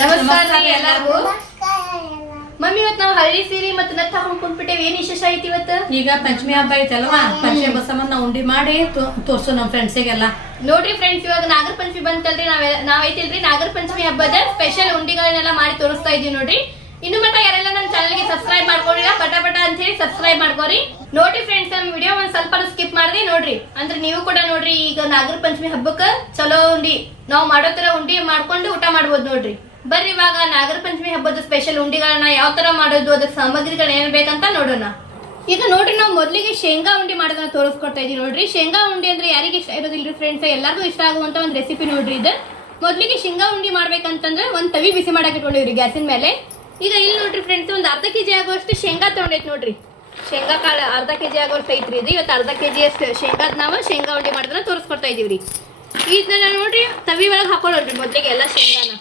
ನಮಸ್ಕಾರ ಎಲ್ಲಾರ್ಗೂ. ಮಮ್ಮಿ ಇವತ್ ನಾವು ಹಳ್ಳಿ ಸೀರೆ ಮತ್ತೆ ನತ್ತ ಹಾಕೊಂಡ್ ಕುಂತ್ಬಿಟ್ಟೇವ್. ಏನ್ ವಿಶೇಷ ಐತಿ ಇವತ್ತು? ಈಗ ಪಂಚಮಿ ಹಬ್ಬ ಐತಲ್ವಾ? ಪಂಚಮಿ ಹಬ್ಬ ಸಂಬಂಧ ನಾವು ಉಂಡಿ ಮಾಡಿ ತೋರ್ಸೋ ನಮ್ ಫ್ರೆಂಡ್ಸಿಗೆಲ್ಲ ನೋಡ್ರಿ ಫ್ರೆಂಡ್ಸ್ ಇವಾಗ ನಾಗರ ಪಂಚಮಿ ಬಂತಲ್ರಿ. ನಾವೆಲ್ಲ ನಾವೈತಿಲ್ರಿ ನಾಗರ ಪಂಚಮಿ ಹಬ್ಬದ ಸ್ಪೆಷಲ್ ಉಂಡಿಗಳನ್ನೆಲ್ಲ ಮಾಡಿ ತೋರಿಸ್ತಾ ಇದೀವಿ ನೋಡ್ರಿ. ಇನ್ನು ಮಟ್ಟ ಯಾರೆಲ್ಲ ನಮ್ಮ ಚಾನಲ್ಗೆ ಸಬ್ಸ್ಕ್ರೈಬ್ ಮಾಡ್ಕೊಂಡಿಲ್ಲ ಪಟ ಪಟ ಅಂತ ಹೇಳಿ ಸಬ್ಸ್ಕ್ರೈಬ್ ಮಾಡ್ಕೋರಿ. ನೋಡ್ರಿ ಫ್ರೆಂಡ್ಸ್ ನಮ್ಮ ವಿಡಿಯೋ ಒಂದ್ ಸ್ವಲ್ಪ ಸ್ಕಿಪ್ ಮಾಡ್ದೆ ನೋಡ್ರಿ. ಅಂದ್ರೆ ನೀವು ಕೂಡ ನೋಡ್ರಿ ಈಗ ನಾಗರ ಪಂಚಮಿ ಹಬ್ಬಕ್ಕೆ ಚಲೋ ಉಂಡಿ. ನಾವು ಮಾಡೋ ತರ ಉಂಡಿ ಮಾಡ್ಕೊಂಡು ಊಟ ಮಾಡ್ಬೋದು ನೋಡ್ರಿ. ಬರ್ರಿ ಇವಾಗ ನಾಗರ ಪಂಚಮಿ ಹಬ್ಬದ ಸ್ಪೆಷಲ್ ಉಂಡಿಗಳನ್ನ ಯಾವ ತರ ಮಾಡೋದು, ಅದಕ್ಕೆ ಸಾಮಗ್ರಿಗಳು ಏನ್ ಬೇಕಂತ ನೋಡೋಣ. ಈಗ ನೋಡ್ರಿ, ನಾವು ಮೊದಲಿಗೆ ಶೇಂಗಾ ಉಂಡಿ ಮಾಡೋದನ್ನ ತೋರಿಸ್ಕೊಡ್ತಾ ಇದೀವಿ ನೋಡ್ರಿ. ಶೇಂಗಾ ಉಂಡಿ ಅಂದ್ರೆ ಯಾರಿಗೆ ಇಷ್ಟ ಇರೋದಿಲ್ರಿ ಫ್ರೆಂಡ್ಸ್ ಎಲ್ಲರಿಗೂ ಇಷ್ಟ ಆಗುವಂತ ಒಂದು ರೆಸಿಪಿ ನೋಡ್ರಿ ಇದು. ಮೊದಲಿಗೆ ಶೇಂಗಾ ಉಂಡಿ ಮಾಡ್ಬೇಕಂತಂದ್ರೆ ಒಂದ್ ತವಿ ಬಿಸಿ ಮಾಡಕ್ ಇಟ್ಕೊಂಡಿವ್ರಿ ಗ್ಯಾಸಿನ ಮೇಲೆ. ಈಗ ಇಲ್ಲಿ ನೋಡ್ರಿ ಫ್ರೆಂಡ್ಸ್ ಒಂದ್ ಅರ್ಧ ಕೆಜಿ ಆಗುವಷ್ಟು ಶೇಂಗಾ ತಗೊಂಡೈತಿ ನೋಡ್ರಿ. ಶೇಂಗಾ ಕಾಳು ಅರ್ಧ ಕೆಜಿ ಆಗುವಷ್ಟು ಐತ್ರಿ ಇದು. ಇವತ್ತು ಅರ್ಧ ಕೆಜಿ ಅಷ್ಟು ಶೇಂಗಾದ ನಾವು ಶೇಂಗಾ ಉಂಡಿ ಮಾಡೋದನ್ನ ತೋರಿಸ್ಕೊಡ್ತಾ ಇದೀವ್ರಿ. ಇದನ್ನ ನೋಡ್ರಿ, ತವಿ ಒಳಗೆ ಹಾಕೊಳ್ಳೋಣ್ರಿ ಮೊದಲಿಗೆ ಎಲ್ಲ ಶೇಂಗಾನ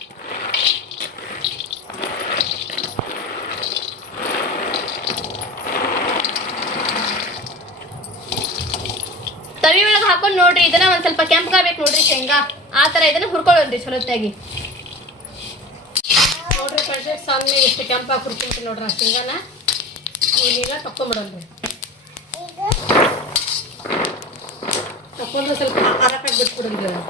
ತವಿ ಒಳಗೆ ಹಾಕೊಂಡು ನೋಡ್ರಿ ಇದನ್ನ ಒಂದ್ ಸ್ವಲ್ಪ ಕೆಂಪಗಾಗ್ಬೇಕು ನೋಡ್ರಿ ಶೇಂಗಾ. ಆ ತರ ಇದನ್ನ ಹುರ್ಕೊಳ್ಳೋನ್ರಿ ಚಲೋತ್ತಾಗಿ. ನೋಡ್ರಿ ಕಡೆ ಸಣ್ಣ ಇಷ್ಟು ಕೆಂಪಾಗಿ ಹುರ್ಕೊಂತೀನಿ ನೋಡ್ರಿ ಆ ಶೇಂಗಾನ. ಈಗ ತಕೊಂಬಿಡೋಣ್ರಿ ತಕೊಂಡ್ರೆ ಸ್ವಲ್ಪ ಅರಕಾಗಿ ಅದನ್ನ.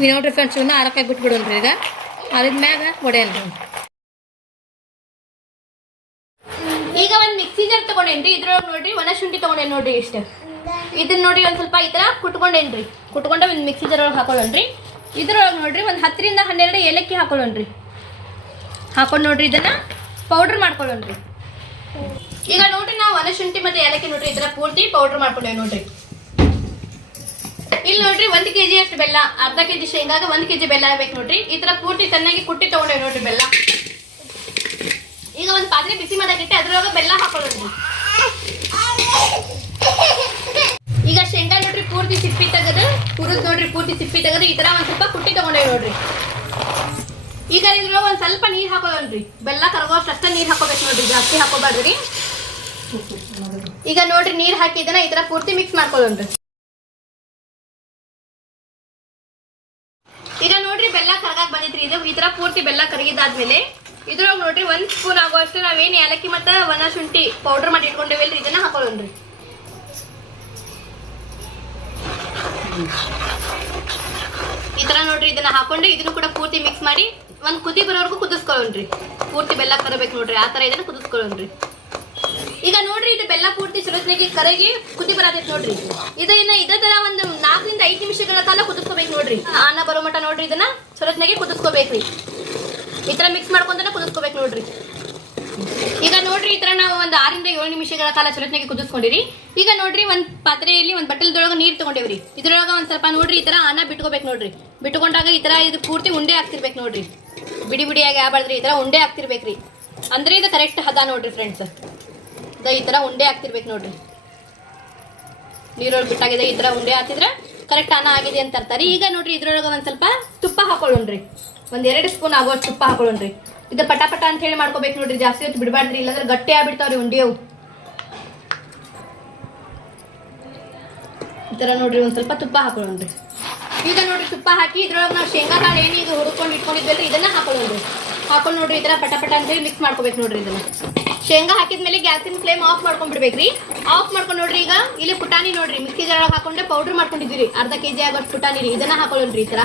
ಈಗ ನೋಡ್ರಿ ಫ್ರೆಂಡ್ಸ್ ಇವನ್ನ ಅರಕಾಗಿ ಬಿಟ್ಬಿಡೋಣ್ರಿ ಈಗ. ಮ್ಯಾಗ ಒಡೆಯನ್ರಿ ಈಗ ಒಂದ್ ಮಿಕ್ಸಿ ಜಾರ್ ತಗೊಂಡೇನ್ರಿ? ಇದ್ರೊಳಗೆ ನೋಡ್ರಿ, ಒಣ ಶುಂಠಿ ತಗೊಂಡೇನ್ ನೋಡ್ರಿ ಇಷ್ಟ. ಇದನ್ನ ನೋಡ್ರಿ ಒಂದ್ ಸ್ವಲ್ಪ ಈ ತರ ಕುಟ್ಕೊಂಡೇನ್ರಿ. ಕುಟ್ಕೊಂಡ ಒಂದ್ ಮಿಕ್ಸಿ ಜಾರ್ ಒಳಗೆ ಹಾಕೊಳ್ಳೋಣ್ರಿ. ಇದ್ರೊಳಗೆ ನೋಡ್ರಿ ಒಂದ್ ಹತ್ತರಿಂದ ಹನ್ನೆರಡು ಏಲಕ್ಕಿ ಹಾಕೊಳ್ಳೋಣ್ರಿ. ಹಾಕೊಂಡ್ ನೋಡ್ರಿ ಇದನ್ನ ಪೌಡರ್ ಮಾಡ್ಕೊಳ್ಳೋಣ್ರಿ. ಈಗ ನೋಡ್ರಿ ನಾವು ಒಣ ಶುಂಠಿ ಮತ್ತೆ ಏಲಕ್ಕಿ ನೋಡ್ರಿ, ಇದರ ಪೂರ್ತಿ ಪೌಡರ್ ಮಾಡ್ಕೊಂಡೇವ್ ನೋಡ್ರಿ. ಇಲ್ಲಿ ನೋಡ್ರಿ ಒಂದ್ ಕೆಜಿ ಅಷ್ಟು ಬೆಲ್ಲ, ಅರ್ಧ ಕೆಜಿ ಶೇಂಗಾಗ ಒಂದ್ ಕೆಜಿ ಬೆಲ್ಲ ಆಗ್ಬೇಕು ನೋಡ್ರಿ. ಈ ತರ ಪೂರ್ತಿ ಚೆನ್ನಾಗಿ ಕುಟ್ಟಿ ತಗೊಂಡೇವ್ ನೋಡ್ರಿ ಬೆಲ್ಲ. ಒಂದ್ ಪಾತ್ರೆ ಬಿಸಿ ಮಾಡಾಕಿಟ್ಟೆ ಅದ್ರೊಳಗ ಬೆಲ್ಲ ಹಾಕೊಳ್ಳೋದ್ರಿ ಈಗ ಶೇಂಗಾ ನೋಡ್ರಿ, ಪೂರ್ತಿ ಸಿಪ್ಪಿ ತೆಗೆದು, ಹುರಿದ್ ನೋಡ್ರಿ, ಪೂರ್ತಿ ಸಿಪ್ಪಿ ತೆಗೆದು, ಈ ತರ ಒಂದ್ ಸ್ವಲ್ಪ ಕುಟ್ಟಿ ತಗೊಂಡೇವ್ ನೋಡ್ರಿ. ಈಗ ಇದ್ರೊಳಗ ಒಂದ್ ಸ್ವಲ್ಪ ನೀರ್ ಹಾಕೊಳ್ಳೋಣ್ರಿ ಬೆಲ್ಲ ಕರಗೋಷ್ಟು ಅಷ್ಟ ನೀರ್ ಹಾಕೋಬೇಕು ನೋಡ್ರಿ, ಜಾಸ್ತಿ ಹಾಕೋಬಾರ್ದ್ರಿ ಈಗ ನೋಡ್ರಿ, ನೀರ್ ಹಾಕಿ ಇದನ್ನ ಈ ತರ ಪೂರ್ತಿ ಮಿಕ್ಸ್ ಮಾಡ್ಕೊಳ್ಳೋಣ್ರಿ ಈಗ ನೋಡ್ರಿ, ಬೆಲ್ಲ ಕರಗಾಕ್ ಬಂದಿತ್ರಿ. ಇದು ಈ ತರ ಪೂರ್ತಿ ಬೆಲ್ಲ ಕರಗಿದಾದ್ಮೇಲೆ ಇದ್ರೊಳಗೆ ನೋಡ್ರಿ ಒಂದ್ ಸ್ಪೂನ್ ಆಗುವಷ್ಟು ನಾವೇನ್ ಏಲಕ್ಕಿ ಮತ್ತ ಒಣ ಶುಂಠಿ ಪೌಡರ್ ಮಾಡಿ ಇಟ್ಕೊಂಡೇವಲ್ರಿ ಇದನ್ನ ಹಾಕೊಳ್ಳೋಣ್ರಿ. ಈ ತರ ನೋಡ್ರಿ, ಇದನ್ನ ಹಾಕೊಂಡು ಇದನ್ನು ಕೂಡ ಪೂರ್ತಿ ಮಿಕ್ಸ್ ಮಾಡಿ ಒಂದ್ ಕುದಿ ಬರೋವರೆಗೂ ಕುದಿಸ್ಕೊಳ್ಳೋಣ್ರಿ. ಪೂರ್ತಿ ಬೆಲ್ಲ ಕರಬೇಕು ನೋಡ್ರಿ, ಆ ತರ ಇದನ್ನ ಕುದಿಸ್ಕೊಳ್ಳೋಣ್ರಿ. ಈಗ ನೋಡ್ರಿ, ಇದು ಬೆಲ್ಲ ಪೂರ್ತಿ ಚಲೋತ್ನಾಗಿ ಕರಗಿ ಕುದಿ ಬರತೈತಿ ನೋಡ್ರಿ. ಇದನ್ನ ಇದೇ ತರ ಒಂದು ನಾಲ್ಕರಿಂದ ಐದು ನಿಮಿಷಗಳ ಕಾಲ ಕುದಿಸ್ಕೋಬೇಕು ನೋಡ್ರಿ. ಅನ್ನ ಬರೋ ಮಟ ನೋಡ್ರಿ, ಇದನ್ನ ಚಲೋತ್ನಾಗಿ ಕುದಿಸ್ಕೋಬೇಕ್ರಿ. ಈ ತರ ಮಿಕ್ಸ್ ಮಾಡ್ಕೊಂತಾನೆ ಕುದಿಸ್ಕೋಬೇಕು ನೋಡ್ರಿ. ಈಗ ನೋಡ್ರಿ ಈ ತರ ನಾವು ಒಂದು ಆರಿಂದ ಏಳು ನಿಮಿಷಗಳ ಕಾಲ ಚಲೋತ್ನಾಗೆ ಕುದಿಸ್ಕೊಂಡಿರಿ. ಈಗ ನೋಡ್ರಿ ಒಂದ್ ಪಾತ್ರೆಯಲ್ಲಿ ಒಂದ್ ಬಟ್ಟಲದೊಳಗ ನೀರ್ ತಗೊಂಡೇವ್ರಿ. ಇದ್ರೊಳಗ ಒಂದ್ ಸ್ವಲ್ಪ ನೋಡ್ರಿ ಈ ತರ ಅನ್ನ ಬಿಟ್ಕೋಬೇಕು ನೋಡ್ರಿ. ಬಿಟ್ಕೊಂಡಾಗ ಈ ತರ ಇದು ಪೂರ್ತಿ ಉಂಡೆ ಆಗ್ತಿರ್ಬೇಕು ನೋಡ್ರಿ. ಬಿಡಿ ಬಿಡಿಯಾಗಿ ಆಗ್ಬಾರ್ದ್ರಿ, ಈ ತರ ಉಂಡೆ ಆಗ್ತಿರ್ಬೇಕ್ರಿ. ಅಂದ್ರೆ ಇದು ಕರೆಕ್ಟ್ ಹದ ನೋಡ್ರಿ ಫ್ರೆಂಡ್ಸ್ ಅದ ಈ ತರ ಉಂಡೆ ಆಗ್ತಿರ್ಬೇಕು ನೋಡ್ರಿ. ನೀರೊಳಗೆ ಬಿಟ್ಟಾಗಿದೆ, ಈ ತರ ಉಂಡೆ ಹಾಕಿದ್ರೆ ಕರೆಕ್ಟ್ ಅನ್ನ ಆಗಿದೆ ಅಂತ ಅಂತಾರೆ ಈಗ ನೋಡ್ರಿ ಇದ್ರೊಳಗೆ ಒಂದ್ ಸ್ವಲ್ಪ ತುಪ್ಪ ಹಾಕೊಳ್ಳೋಣ್ರಿ. ಒಂದ್ ಎರಡು ಸ್ಪೂನ್ ಆಗೋಷ್ಟು ತುಪ್ಪ ಹಾಕೊಳ್ಳೋಣ್ರಿ. ಇದು ಪಟ ಪಟ ಅಂತ ಹೇಳಿ ಮಾಡ್ಕೋಬೇಕು ನೋಡ್ರಿ, ಜಾಸ್ತಿ ಹೊತ್ತು ಬಿಡಬಾರ್ದ್ರಿ, ಇಲ್ಲಾಂದ್ರೆ ಗಟ್ಟಿ ಆಗ್ಬಿಡ್ತಾವ್ರಿ ಉಂಡಿಯವು. ಈ ತರ ನೋಡ್ರಿ, ಒಂದ್ ಸ್ವಲ್ಪ ತುಪ್ಪ ಹಾಕೊಳ್ಳೋಣ್ರಿ. ಈಗ ನೋಡ್ರಿ, ತುಪ್ಪ ಹಾಕಿ ಇದ್ರೊಳಗೆ ನಾವು ಶೇಂಗಾ ಕಾಳು ಏನು ಇದು ಹುರ್ಕೊಂಡು ಇಟ್ಕೊಂಡಿದ್ವಲ್ರಿ, ಇದನ್ನ ಹಾಕೊಳ್ಳೋಣ್ರಿ. ಹಾಕೊಂಡು ನೋಡ್ರಿ, ಈ ತರ ಪಟ ಅಂತ ಹೇಳಿ ಮಿಕ್ಸ್ ಮಾಡ್ಕೋಬೇಕು ನೋಡ್ರಿ ಇದನ್ನ. ಶೇಂಗಾ ಹಾಕಿದ್ಮೇಲೆ ಗ್ಯಾಸಿನ ಫ್ಲೇಮ್ ಆಫ್ ಮಾಡ್ಕೊಂಡ್ಬಿಡ್ಬೇಕ್ರಿ. ಆಫ್ ಮಾಡ್ಕೊಂಡು ನೋಡ್ರಿ, ಈಗ ಇಲ್ಲಿ ಪುಟಾಣಿ ನೋಡ್ರಿ, ಮಿಕ್ಸಿ ಜಾರೊಳಗೆ ಹಾಕೊಂಡು ಪೌಡರ್ ಮಾಡ್ಕೊಂಡಿದ್ದೀರಿ. ಅರ್ಧ ಕೆಜಿ ಆಗೋಷ್ಟು ಪುಟಾಣಿ ರೀ ಇದನ್ನ ಹಾಕೊಳ್ಳೋಣ್ರಿ ಈ ತರ.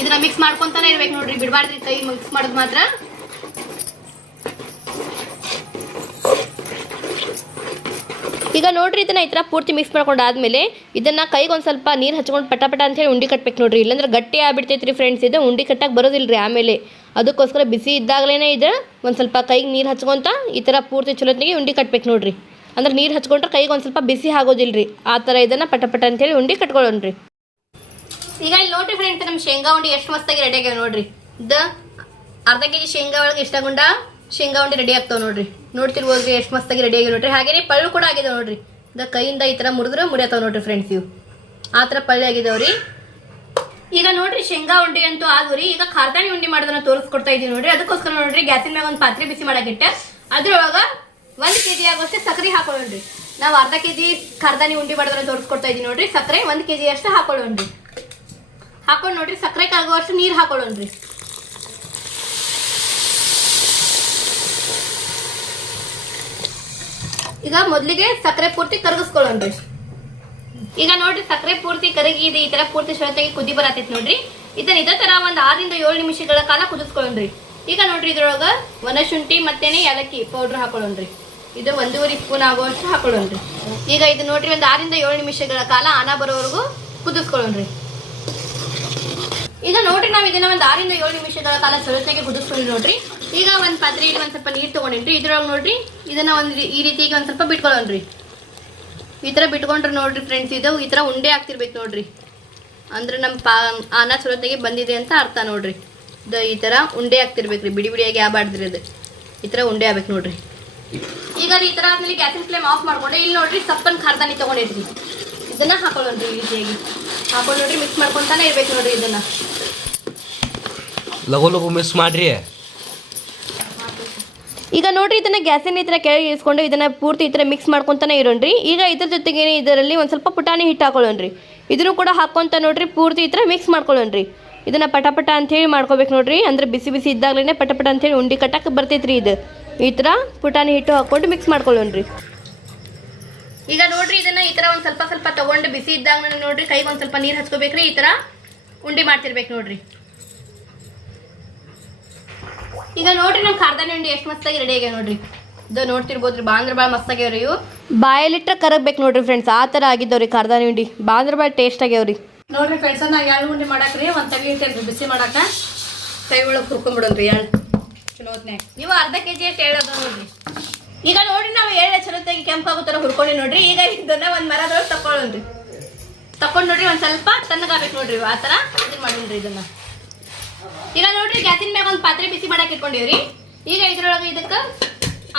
ಇದನ್ನ ಮಿಕ್ಸ್ ಮಾಡ್ಕೊಂತಾನೆ ಇರ್ಬೇಕು ನೋಡ್ರಿ. ಬಿಡಬಾರ್ದ್ರಿ ಕೈ ಮಿಕ್ಸ್ ಮಾಡೋದು ಮಾತ್ರ. ಈಗ ನೋಡ್ರಿ ಇದನ್ನ ಈ ತರ ಪೂರ್ತಿ ಮಿಕ್ಸ್ ಮಾಡ್ಕೊಂಡು ಆದ್ಮೇಲೆ ಇದನ್ನ ಕೈಗೆ ಒಂದ್ ಸ್ವಲ್ಪ ನೀರ್ ಹಚ್ಕೊಂಡು ಪಟ ಪಟ ಅಂತ ಹೇಳಿ ಉಂಡಿ ಕಟ್ಬೇಕು ನೋಡ್ರಿ. ಇಲ್ಲಾಂದ್ರೆ ಗಟ್ಟಿ ಆಗ್ಬಿಡ್ತೈತ್ರಿ ಫ್ರೆಂಡ್ಸ್ ಇದು ಉಂಡಿ ಕಟ್ಟಕ್ ಬರೋದಿಲ್ರಿ ಆಮೇಲೆ. ಅದಕ್ಕೋಸ್ಕರ ಬಿಸಿ ಇದ್ದಾಗಲೇನೆ ಇದು ಒಂದ್ ಸ್ವಲ್ಪ ಕೈಗೆ ನೀರ್ ಹಚ್ಕೊಂತ ಈ ತರ ಪೂರ್ತಿ ಚಲೋತ್ನಿಗೆ ಉಂಡಿ ಕಟ್ಬೇಕು ನೋಡ್ರಿ. ಅಂದ್ರೆ ನೀರ್ ಹಚ್ಕೊಂಡ್ರೆ ಕೈಗೆ ಒಂದ್ ಸ್ವಲ್ಪ ಬಿಸಿ ಆಗೋದಿಲ್ರಿ. ಆ ತರ ಇದನ್ನ ಪಟ ಪಟ ಅಂತ ಹೇಳಿ ಉಂಡಿ ಕಟ್ಕೊಳ್ಳೋಣ್ರಿ. ಈಗ ಇಲ್ಲಿ ನೋಡ್ರಿ ಫ್ರೆಂಡ್ಸ್ ನಮ್ ಶೇಂಗಾ ಉಂಡಿ ಎಷ್ಟು ಮಸ್ತಾಗಿ ರೆಡಿ ಆಗ್ಯಾವ ನೋಡ್ರಿ. ದ ಅರ್ಧ ಕೆಜಿ ಶೇಂಗಾ ಒಳಗೆ ಇಷ್ಟಗುಂಡ ಶೇಂಗಾ ಉಂಡಿ ರೆಡಿ ಆಗ್ತಾವ ನೋಡ್ರಿ. ನೋಡ್ತಿರ್ಬೋದ್ರಿ ಎಷ್ಟು ಮಸ್ತಾಗಿ ರೆಡಿ ಆಗಿ ನೋಡ್ರಿ. ಹಾಗೇನೆ ಪಳ್ಳು ಕೂಡ ಆಗಿದೆ ನೋಡ್ರಿ. ದ ಕೈಯಿಂದ ಈ ತರ ಮುರಿದ್ರೆ ಮುರಿಯತಾವ ನೋಡ್ರಿ ಫ್ರೆಂಡ್ಸ್ ಇವು. ಆ ತರ ಪಳ್ಳಿ ಆಗಿದಾವ್ರಿ ಈಗ ನೋಡ್ರಿ ಶೇಂಗಾ ಉಂಡಿ ಅಂತೂ ಆದ್ರಿ ಈಗ ಖಾರ್ತಾಣಿ ಉಂಡಿ ಮಾಡೋದನ್ನ ತೋರಿಸ್ಕೊಡ್ತಾ ಇದೀವಿ ನೋಡ್ರಿ. ಅದಕ್ಕೋಸ್ಕರ ನೋಡ್ರಿ ಗ್ಯಾಸಿನ ಮ್ಯಾಗ ಒಂದು ಪಾತ್ರೆ ಬಿಸಿ ಮಾಡಾಕಿಟ್ಟೆ ಅದ್ರೊಳಗ ಒಂದ್ ಕೆಜಿ ಆಗೋಷ್ಟು ಸಕ್ಕರೆ ಹಾಕೊಳ್ಳೋಣ್ರಿ. ನಾವು ಅರ್ಧ ಕೆಜಿ ಖಾರ್ದಾನಿ ಉಂಡಿ ಮಾಡೋದನ್ನ ತೋರಿಸ್ಕೊಡ್ತಾ ಇದೀವಿ ನೋಡ್ರಿ. ಸಕ್ಕರೆ ಒಂದ್ ಕೆಜಿ ಅಷ್ಟು ಹಾಕೊಳ್ಳೋಣ್ರಿ. ಹಾಕೊಂಡು ನೋಡ್ರಿ, ಸಕ್ಕರೆ ಕಾಗುವಷ್ಟು ನೀರು ಹಾಕೊಳ್ಳೋಣ್ರಿ. ಈಗ ಮೊದಲಿಗೆ ಸಕ್ಕರೆ ಪೂರ್ತಿ ಕರಗಿಸ್ಕೊಳ್ಳೋಣ್ರಿ. ಈಗ ನೋಡ್ರಿ, ಸಕ್ಕರೆ ಪೂರ್ತಿ ಕರಗಿ ಇದೆ, ಈ ತರ ಪೂರ್ತಿ ಶೋತೆಗೆ ಕುದಿ ಬರತೈತಿ ನೋಡ್ರಿ. ಇದನ್ನ ಇದೇ ತರ ಒಂದ್ ಆರಿಂದ ಏಳು ನಿಮಿಷಗಳ ಕಾಲ ಕುದಿಸ್ಕೊಳ್ಳೋಣ್ರಿ. ಈಗ ನೋಡ್ರಿ, ಇದ್ರೊಳಗ ಒಣಶುಂಠಿ ಮತ್ತೇನೆ ಏಲಕ್ಕಿ ಪೌಡರ್ ಹಾಕೊಳ್ಳೋಣ್ರಿ. ಇದು ಒಂದೂವರೆ ಸ್ಪೂನ್ ಆಗುವಷ್ಟು ಹಾಕೊಳ್ಳೋಣ್ರಿ. ಈಗ ಇದು ನೋಡ್ರಿ, ಒಂದ್ ಆರಿಂದ ಏಳು ನಿಮಿಷಗಳ ಕಾಲ ಆನ ಬರೋವರೆಗೂ ಕುದಿಸ್ಕೊಳ್ಳೋಣ್ರಿ. ಈಗ ನೋಡ್ರಿ ನಾವ್ ಇದನ್ನ ಒಂದ್ ಆರಿಂದ ಏಳು ನಿಮಿಷಗಳ ಕಾಲ ಸೊರತೆಗೆ ಕುದಿಸ್ಕೊಂಡ್ರಿ ನೋಡ್ರಿ. ಈಗ ಒಂದ್ ಪಾತ್ರೆಯಲ್ಲಿ ಒಂದ್ ಸ್ವಲ್ಪ ನೀರ್ ತಗೊಂಡಿನ್ರಿ. ಇದ್ರೊಳಗೆ ನೋಡ್ರಿ, ಇದನ್ನ ಒಂದ್ ಈ ರೀತಿಗೆ ಒಂದ್ ಸ್ವಲ್ಪ ಬಿಟ್ಕೊಳ್ಳೋಣ್ರಿ ಈ ತರ ಬಿಟ್ಕೊಂಡ್ರೆ ನೋಡ್ರಿ ಫ್ರೆಂಡ್ಸ್ ಇದು ಈ ತರ ಉಂಡೆ ಆಗ್ತಿರ್ಬೇಕು ನೋಡ್ರಿ. ಅಂದ್ರೆ ನಮ್ಮ ಪಾ ಆನ ಸುರತೆಗೆ ಬಂದಿದೆ ಅಂತ ಅರ್ಥ ನೋಡ್ರಿ. ಇದು ಈ ತರ ಉಂಡೆ ಆಗ್ತಿರ್ಬೇಕ್ರಿ, ಬಿಡಿ ಬಿಡಿಯಾಗಿ ಆಬಾಡ್ದ್ರಿ ಅದು ಈ ತರ ಉಂಡೆ ಆಗ್ಬೇಕು ನೋಡ್ರಿ. ಈಗ ಈ ತರ ಆದ್ಮೇಲೆ ಗ್ಯಾಸಿನ ಫ್ಲೇಮ್ ಆಫ್ ಮಾಡ್ಕೊಂಡೆ. ಇಲ್ಲಿ ನೋಡ್ರಿ ಸಪ್ಪನ್ ಖಾರ್ದಾನಿ ತಗೊಂಡಿದ್ರಿ ಇದನ್ನ ಹಾಕೊಳ್ಳೋಣ್ರಿ ಈ ರೀತಿಯಾಗಿ. ಹಾಕೊಂಡು ನೋಡ್ರಿ ಮಿಕ್ಸ್ ಮಾಡ್ಕೊಂತಾನೆ ಇರ್ಬೇಕು ನೋಡ್ರಿ ಇದನ್ನ. ಲಘು ಲಘು ಮಿಕ್ಸ್ ಮಾಡ್ರಿ. ಈಗ ನೋಡ್ರಿ ಇದನ್ನ ಗ್ಯಾಸಿನ ಈ ಥರ ಕೆಳಗೆ ಇಳಿಸ್ಕೊಂಡು ಇದನ್ನ ಪೂರ್ತಿ ಈ ಥರ ಮಿಕ್ಸ್ ಮಾಡ್ಕೊಂತಾನೆ ಇರೋಣ್ರಿ. ಈಗ ಇದ್ರ ಜೊತೆಗೆ ಇದರಲ್ಲಿ ಒಂದು ಸ್ವಲ್ಪ ಪುಟಾಣಿ ಹಿಟ್ಟು ಹಾಕೊಳ್ಳೋಣ್ರಿ. ಇದನ್ನು ಕೂಡ ಹಾಕ್ಕೊಂತ ನೋಡ್ರಿ ಪೂರ್ತಿ ಈ ಥರ ಮಿಕ್ಸ್ ಮಾಡ್ಕೊಳ್ಳೋಣ್ರಿ. ಇದನ್ನ ಪಟಪಟ ಅಂತೇಳಿ ಮಾಡ್ಕೋಬೇಕು ನೋಡ್ರಿ. ಅಂದ್ರೆ ಬಿಸಿ ಬಿಸಿ ಇದ್ದಾಗಲೇ ಪಟಪಟ ಅಂತೇಳಿ ಉಂಡಿ ಕಟ್ಟಕ್ಕೆ ಬರ್ತೈತ್ರಿ ಇದು. ಈ ಥರ ಪುಟಾಣಿ ಹಿಟ್ಟು ಹಾಕ್ಕೊಂಡು ಮಿಕ್ಸ್ ಮಾಡ್ಕೊಳ್ಳೋಣ್ರಿ. ಈಗ ನೋಡ್ರಿ ಇದನ್ನ ಈ ತರ ಒಂದ್ ಸ್ವಲ್ಪ ಸ್ವಲ್ಪ ತಗೊಂಡು ಬಿಸಿ ಇದ್ದಾಗ ನೋಡ್ರಿ ಕೈಗೆ ಒಂದ್ ಸ್ವಲ್ಪ ನೀರ್ ಹಚ್ಕೋಬೇಕ್ರಿ ಈ ತರ ಉಂಡಿ ಮಾಡ್ತಿರ್ಬೇಕು ನೋಡ್ರಿ. ಈಗ ನೋಡ್ರಿ ನಮ್ ಖಾರದಾನಿ ಉಂಡಿ ಎಷ್ಟು ಮಸ್ತಾಗಿ ರೆಡಿ ಆಗ್ಯಾವ ನೋಡ್ರಿ. ಇದು ನೋಡ್ತಿರ್ಬೋದ್ರಿ ಬಾಂದ್ರ ಬಾಳ ಭಾಳ ಮಸ್ತ್ ಆಗ್ಯಾವ್ರಿ ಇವು. ಬಾಯಲ್ಲಿಟ್ಟ ಕರಗ್ಬೇಕು ನೋಡ್ರಿ ಫ್ರೆಂಡ್ಸ್ ಆ ತರ ಆಗಿದ್ದವ್ರಿ ಖಾರದಾನಿ ಉಂಡಿ. ಬಾಂದ್ರ ಬಾಳ ಭಾಳ ಟೇಸ್ಟ್ ಆಗ್ಯಾವ್ರಿ. ನೋಡ್ರಿ ಫ್ರೆಂಡ್ಸ್ ನಾ ಎಳ್ಳು ಉಂಡೆ ಮಾಡಾಕ್ರಿ ಒಂದ್ ತವಿ ಇಟ್ಟೇನ್ರಿ ಬಿಸಿ ಮಾಡಾಕ. ಕೈ ಒಳಗೆ ಕುರ್ಕೊಂಡ್ಬಿಡೋನ್ರಿ ಎಳ್ಳು ಚಲೋ ಹೊತ್ನ್ಯಾಗ. ನೀವು ಅರ್ಧ ಕೆಜಿ ಅಷ್ಟು ಹೇಳೋದು ನೋಡ್ರಿ. ಈಗ ನೋಡಿ ನಾವು ಎಳ್ಳು ತೆಗಿ ಕೆಂಪಾಗೋ ಥರ ಹುರ್ಕೊಂಡಿ ನೋಡ್ರಿ. ಈಗ ಇದನ್ನ ಒಂದ್ ಮರದೊಳಗೆ ತಕೊಳ್ಳೋಣ್ರಿ ತಕೊಂಡ್ ನೋಡ್ರಿ ಒಂದ್ ಸ್ವಲ್ಪ ತಣ್ಣಗಾಗ್ಬೇಕು ನೋಡ್ರಿ. ಆ ಥರ ಇದು ಮಾಡಿನ್ರಿ ಇದನ್ನ. ಈಗ ನೋಡ್ರಿ ಗ್ಯಾಸಿನ ಮ್ಯಾಗ ಒಂದ್ ಪಾತ್ರೆ ಬಿಸಿ ಮಾಡಕ್ ಇಟ್ಕೊಂಡಿವ್ರಿ. ಈಗ ಇದ್ರೊಳಗೆ ಇದಕ್ಕ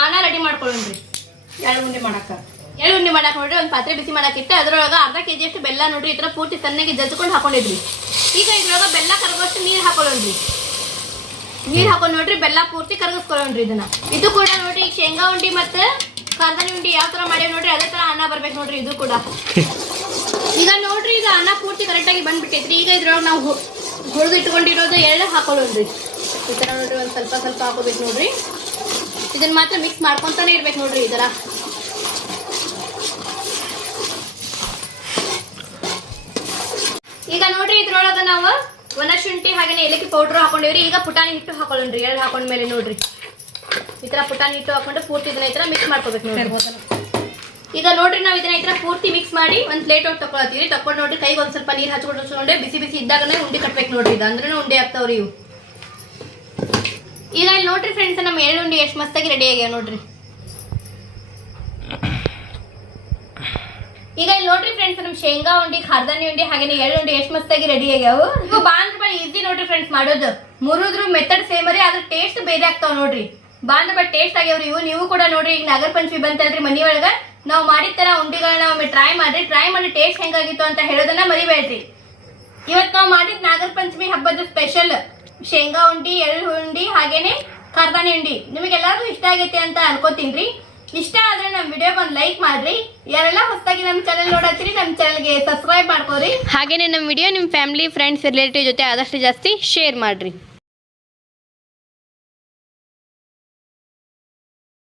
ಆನ ರೆಡಿ ಮಾಡ್ಕೊಳ್ಳೋಣ್ರಿ. ಎಳ್ಳು ಉಂಡೆ ಮಾಡಕ್ಕ. ಎಳ್ಳು ಉಂಡೆ ಮಾಡಕ್ ನೋಡ್ರಿ, ಒಂದ್ ಪಾತ್ರೆ ಬಿಸಿ ಮಾಡಕ್ ಇಟ್ಟೆ ಅದ್ರೊಳಗ ಅರ್ಧ ಕೆಜಿ ಅಷ್ಟು ಬೆಲ್ಲ ನೋಡ್ರಿ, ಈ ತರ ಪೂರ್ತಿ ಸಣ್ಣಗೆ ಜಜ್ಕೊಂಡು ಹಾಕೊಂಡಿದ್ರಿ. ಈಗ ಇದ್ರೊಳಗ ಬೆಲ್ಲ ಕರಗೋಷ್ಟು ನೀರ್ ಹಾಕೊಳ್ಳೋಣ್ರಿ. ನೀರ್ ಹಾಕೊಂಡ್ ನೋಡ್ರಿ ಬೆಲ್ಲ ಪೂರ್ತಿ ಕರಗಿಸ್ಕೊಳ್ಳೋಣ್ರಿ ಇದನ್ನ. ಇದು ಕೂಡ ನೋಡ್ರಿ ಶೇಂಗಾ ಉಂಡಿ ಮತ್ತೆ ಖಾರದಾನಿ ಉಂಡಿ ಯಾವ ತರ ಮಾಡ್ಯಾವ ನೋಡ್ರಿ ಅದೇ ತರ ಅನ್ನ ಬರ್ಬೇಕು ನೋಡ್ರಿ ಇದು ಕೂಡ. ಈಗ ನೋಡ್ರಿ ಈಗ ಅನ್ನ ಪೂರ್ತಿ ಕರೆಕ್ಟಾಗಿ ಬಂದ್ಬಿಟ್ಟೈತ್ರಿ. ಈಗ ಇದ್ರೊಳಗೆ ನಾವು ಹುರಿದು ಇಟ್ಕೊಂಡಿರೋದು ಎಳ್ಳು ಹಾಕೊಳ್ಳೋಣ್ರಿ. ಈ ತರ ನೋಡ್ರಿ ಒಂದ್ ಸ್ವಲ್ಪ ಸ್ವಲ್ಪ ಹಾಕೋಬೇಕು ನೋಡ್ರಿ. ಇದನ್ನ ಮಾತ್ರ ಮಿಕ್ಸ್ ಮಾಡ್ಕೊಂತಾನೆ ಇರ್ಬೇಕು ನೋಡ್ರಿ ಈ ತರ. ಈಗ ನೋಡ್ರಿ ಇದ್ರೊಳಗ ನಾವು ಒಣಶುಂಠಿ ಹಾಗೆ ಏಲಕ್ಕಿ ಪೌಡರ್ ಹಾಕೊಂಡಿವ್ರಿ. ಈಗ ಪುಟಾಣಿ ಹಿಟ್ಟು ಹಾಕೊಳ್ಳೋಣ್ರಿ. ಹಾಕೊಂಡ ಮೇಲೆ ನೋಡ್ರಿ. ಈ ತರ ಪುಟಾಣಿ ಹಿಟ್ಟು ಹಾಕೊಂಡು ಪೂರ್ತಿ ಇದನ್ನ ಈ ತರ ಮಿಕ್ಸ್ ಮಾಡ್ಕೋಬೇಕು ನೋಡ್ರಿ. ಈಗ ನೋಡ್ರಿ ನಾವು ಇದನ್ನ ಈ ತರ ಪೂರ್ತಿ ಮಿಕ್ಸ್ ಮಾಡಿ ಒಂದ್ ಪ್ಲೇಟ್ ಒಳಗೆ ತಗೊಳತ್ತೀವಿ ತಕೊಂಡ್ ನೋಡ್ರಿ ಕೈಗೆ ಒಂದ್ ಸ್ವಲ್ಪ ನೀರ್ ಹಚ್ಕೊಂಡು ಬಿಸಿ ಬಿಸಿ ಇದ್ದಾಗನೇ ಉಂಡಿ ಕಟ್ಬೇಕು ನೋಡ್ರಿ. ಇದು ಅಂದ್ರೆ ಉಂಡೆ ಆಗ್ತಾವ್ರಿ ಇವು. ಈಗ ಇಲ್ಲಿ ನೋಡ್ರಿ ಫ್ರೆಂಡ್ಸ್ ನಮ್ಮ ಉಂಡಿ ಎಷ್ಟು ಮಸ್ತಾಗಿ ರೆಡಿ ಆಗ್ಯಾವ ನೋಡ್ರಿ. ಈಗ ಇಲ್ಲಿ ನೋಡ್ರಿ ಫ್ರೆಂಡ್ಸ್ ನಮ್ ಶೇಂಗಾ ಉಂಡಿ ಖಾರ್ದಾನಿ ಉಂಡಿ ಹಾಗೆ ಎಳ್ಳು ಉಂಡಿ ಎಷ್ಟು ಮಸ್ತಾಗಿ ರೆಡಿ ಆಗ್ಯಾವ. ಇವು ಬಾ ಬಳಿ ಈಸಿ ನೋಡ್ರಿ ಫ್ರೆಂಡ್ಸ್ ಮಾಡೋದು. ಮುರಿದ್ರು ಮೆಥಡ್ ಸೇಮ್ ರೀ ಅದ್ರ ಟೇಸ್ಟ್ ಬೇರೆ ಆಗ್ತಾವ ನೋಡ್ರಿ. ಬಾ ಅಂದ್ರೆ ಭಾಳ ಟೇಸ್ಟ್ ಆಗ್ಯಾವ್ರಿ. ಇವು ನೀವು ಕೂಡ ನೋಡ್ರಿ, ಈಗ ನಾಗರ ಪಂಚಮಿ ಬಂತಲ್ರಿ ಮನಿ ಒಳಗ. ನಾವು ಮಾಡಿದ ತರ ಉಂಡಿಗಳನ್ನ ಒಮ್ಮೆ ಟ್ರೈ ಮಾಡ್ರಿ. ಟ್ರೈ ಮಾಡಿ ಟೇಸ್ಟ್ ಹೆಂಗಾಗಿತ್ತು ಅಂತ ಹೇಳೋದನ್ನ ಮರಿಬೇಡ್ರಿ. ಇವತ್ತು ನಾವು ಮಾಡಿದ ನಾಗರ ಪಂಚಮಿ ಹಬ್ಬದ ಸ್ಪೆಷಲ್ ಶೇಂಗಾ ಉಂಡಿ, ಎಳ್ಳು ಉಂಡಿ, ಹಾಗೇನೆ ಖಾರ್ದಾನಿ ಉಂಡಿ. ನಿಮಗೆಲ್ಲರಿಗೂ ಇಷ್ಟ ಆಗೈತೆ ಅಂತ ಅನ್ಕೋತೀನ್ರಿ. ಇಷ್ಟ ಆದ್ರೆ ನಮ್ಮ ವಿಡಿಯೋ ಒಂದು ಲೈಕ್ ಮಾಡ್ರಿ. ಯಾರೆಲ್ಲ ಹೊಸದಾಗಿ ನಮ್ಮ ಚಾನೆಲ್ ನೋಡತ್ತೀರಿ ನಮ್ಮ ಚಾನೆಲ್ಗೆ ಸಬ್ಸ್ಕ್ರೈಬ್ ಮಾಡ್ಕೋರಿ. ಹಾಗೇನೆ ನಮ್ಮ ವಿಡಿಯೋ ನಿಮ್ಮ ಫ್ಯಾಮಿಲಿ ಫ್ರೆಂಡ್ಸ್ ರಿಲೇಟಿವ್ ಜೊತೆ ಆದಷ್ಟು ಜಾಸ್ತಿ ಶೇರ್ ಮಾಡ್ರಿ.